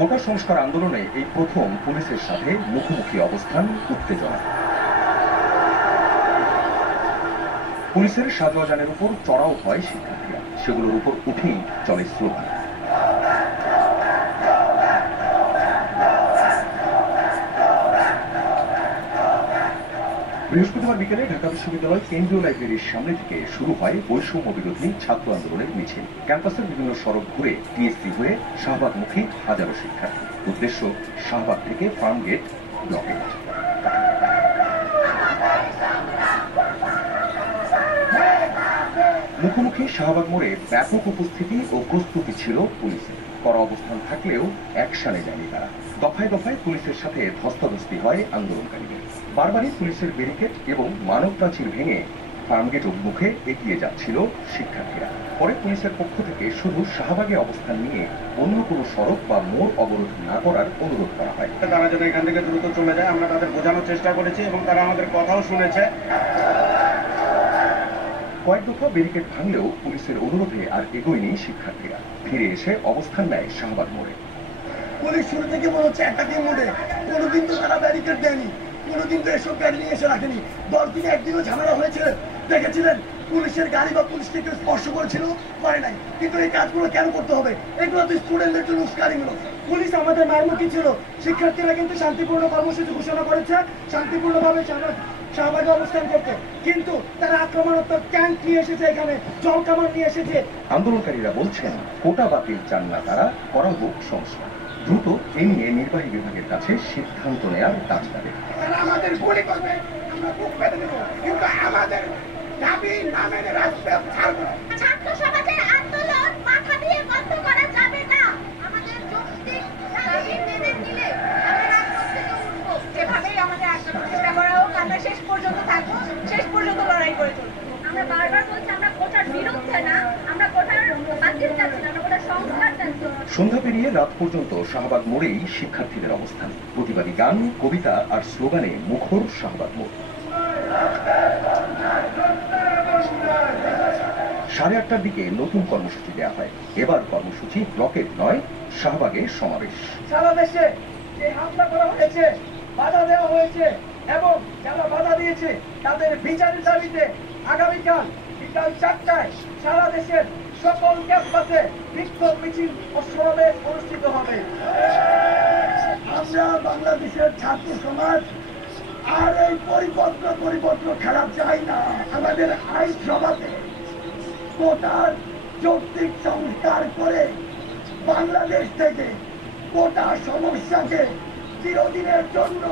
কোটা সংস্কার আন্দোলনে এই প্রথম পুলিশের সাথে মুখোমুখি অবস্থান, উত্তেজনা। পুলিশের সাজোয়াজানের উপর চড়াও হয় শিক্ষার্থীরা, সেগুলোর উপর উঠেই চলে স্লোগান। বৃহস্পতিবার বিকেলে ঢাকা বিশ্ববিদ্যালয় কেন্দ্রীয় লাইব্রেরির সামনে থেকে শুরু হয় বৈষম্য বিরোধী ছাত্র আন্দোলনের মিছিল। ক্যাম্পাসের বিভিন্ন সড়ক ঘুরে টিএসসি হয়ে শাহবাগমুখী হাজারো শিক্ষার্থী। উদ্দেশ্য শাহবাগ থেকে ফার্মগেট ব্লকেট। মুখোমুখি শাহবাগ মোড়ে ব্যাপক উপস্থিতি ও প্রস্তুতি ছিল পুলিশের। কড়া অবস্থান থাকলেও অ্যাকশনে যায়নি তারা। দফায় দফায় পুলিশের সাথে ধস্তাধস্তি হয় আন্দোলনকারীদের। বারবারই পুলিশের ব্যারিকেড এবং মানব প্রাচীর ভেঙে ফার্মগেট অভিমুখে এগিয়ে যাচ্ছিল শিক্ষার্থীরা। পরে পুলিশের পক্ষ থেকে শুধু শাহবাগে অবস্থান নিয়ে অন্য কোনো সড়ক বা মোড় অবরোধ না করার অনুরোধ করা হয়। তারা যেন এখান থেকে দ্রুত চলে যায়, আমরা তাদের বোঝানোর চেষ্টা করেছি এবং তারা আমাদের কথাও শুনেছে। কয়েক দফা ব্যারিকেড ভাঙলেও পুলিশের অনুরোধে আর এগোয়নি শিক্ষার্থীরা। ফিরে এসে অবস্থান নেয় শাহবাগ মোড়ে। পুলিশ শুরু থেকে মনে হচ্ছে অ্যাটাকিং মোডে। কোনোদিন তো তারা ব্যারিকেড দেয়নি, কোনোদিন তো এসব গাড়ি নিয়ে এসে রাখেনি। 10 দিনে একদিনও ঝামেলা হয়েছে দেখেছিলেন? পুলিশের গাড়ি বা পুলিশকে কেউ স্পর্শ করেছিল? করে নাই। কিন্তু এই কাজগুলো কেন করতে হবে? এগুলো তো স্টুডেন্টদের জন্য উস্কানিমূলক। পুলিশ আমাদের মারমুখী ছিল। শিক্ষার্থীরা কিন্তু শান্তিপূর্ণ কর্মসূচি ঘোষণা করেছে, শান্তিপূর্ণভাবে শাহবাগে অবস্থান করতে, কিন্তু তারা আক্রমণাত্মক ট্যাঙ্ক নিয়ে এসেছে, এখানে জল কামান নিয়ে এসেছে। আন্দোলনকারীরা বলছেন কোটা বাতিল চান না তারা, করা হোক সংস্কার। দ্রুত এই নিয়ে নির্বাহী বিভাগের কাছে সিদ্ধান্ত নেওয়ার কাজ করে। তারা আমাদের গুলি করবে, আমরা বুক পেতে দেবো, কিন্তু আমাদের দাবি না মেনে রাজপথ ছাড়বো না। ছাত্র সমাজের আন্দোলন মাথা দিয়ে বন্ধ করা যাবে না। আমাদের যৌক্তিক দাবি মেনে নিলে আমরা রাজপথ থেকে উঠবো। যেভাবেই আমাদের আটকানোর চেষ্টা করা হোক, আমরা শেষ পর্যন্ত থাকবো, শেষ পর্যন্ত লড়াই করে চলবো। আমরা বারবার বলছি আমরা কোটার বিরুদ্ধে না, আমরা কোটার বাতিল চাচ্ছি না, আমরা কোটার সংস্কার চাচ্ছি। সন্ধ্যা পেরিয়ে রাত পর্যন্ত শাহবাগ মোড়েই শিক্ষার্থীদের অবস্থান। প্রতিবাদী গান, কবিতা আর স্লোগানে মুখর শাহবাগ মোড়। 8:30টার দিকে নতুন কর্মসূচি দেওয়া হয়। এবার কর্মসূচি ব্লকেট নয়, শাহবাগে সমাবেশ। সারা দেশে যে হামলা করা হয়েছে, বাধা দেওয়া হয়েছে এবং যারা বাধা দিয়েছে তাদের বিচারের দাবিতে আগামীকাল বিকাল 4টায় সারা দেশের সকল ক্যাম্পাসে বিক্ষোভ মিছিল ও সমাবেশ অনুষ্ঠিত হবে। আমরা বাংলাদেশের ছাত্র সমাজ আর এই পরিপত্র খেলা চাই না। আমাদের আইন সভাতে কোটার যৌক্তিক সংস্কার করে বাংলাদেশ থেকে কোটা সমস্যাকে চিরদিনের জন্য